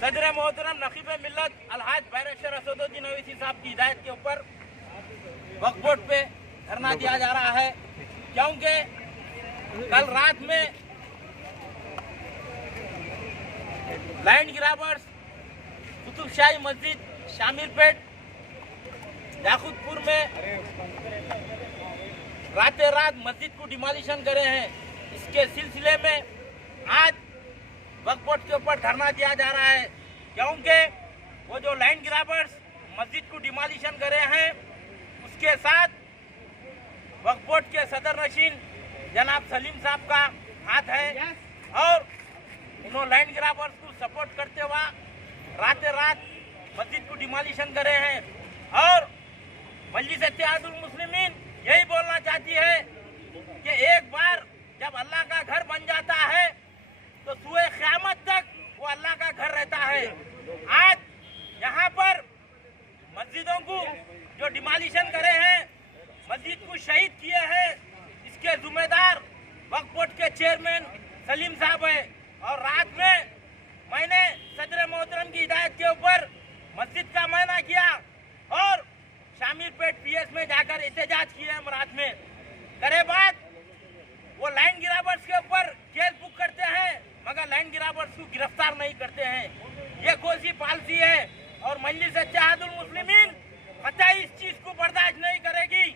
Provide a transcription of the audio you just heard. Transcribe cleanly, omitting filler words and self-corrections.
सदर मोहतरम नकीब मिल्लत अलहाज बैरिस्टर असदुद्दीन ओवैसी साहब की हिदायत के ऊपर वक्फ बोर्ड पे धरना दिया जा रहा है, क्योंकि कल रात में लैंड ग्रैबर्स कुतुब शाही मस्जिद शामिरपेट याकूतपुर में रातें रात मस्जिद को डिमोलिशन करे हैं। इसके सिलसिले में आज वक्फ बोर्ड के ऊपर धरना दिया जा रहा है, क्योंकि वो जो लैंड ग्रैबर्स मस्जिद को डिमोलिशन करे हैं उसके साथ वक्फ बोर्ड के सदर नशीन जनाब सलीम साहब का हाथ है और उन्होंने लैंड ग्रैबर्स को सपोर्ट करते हुए रातें रात मस्जिद को डिमोलिशन करे हैं। और मजलिस इत्तेहादुल मुस्लिमीन यही बोलना चाहती है कि एक बार जब अल्लाह का घर बन जाता है तो सुए क़यामत तक वो अल्लाह का घर रहता है। आज यहाँ पर मस्जिदों को जो डिमोलिशन करे हैं, मस्जिद को शहीद किए हैं, इसके जिम्मेदार वक्फ बोर्ड के चेयरमैन सलीम साहब है। और रात में मैंने सदर मोहतरम की हिदायत के ऊपर मस्जिद का मायना किया और शामिरपेट पीएस में जाकर एहतजाज किए हम रात में। करे बाद वो लाइन ग्रैबर्स के ऊपर केस बुक करते हैं मगर लाइन ग्रैबर्स को गिरफ्तार नहीं करते हैं। ये कौन सी पॉलिसी है? और मजलिस इत्तेहादुल मुस्लिमीन कतई इस चीज को बर्दाश्त नहीं करेगी।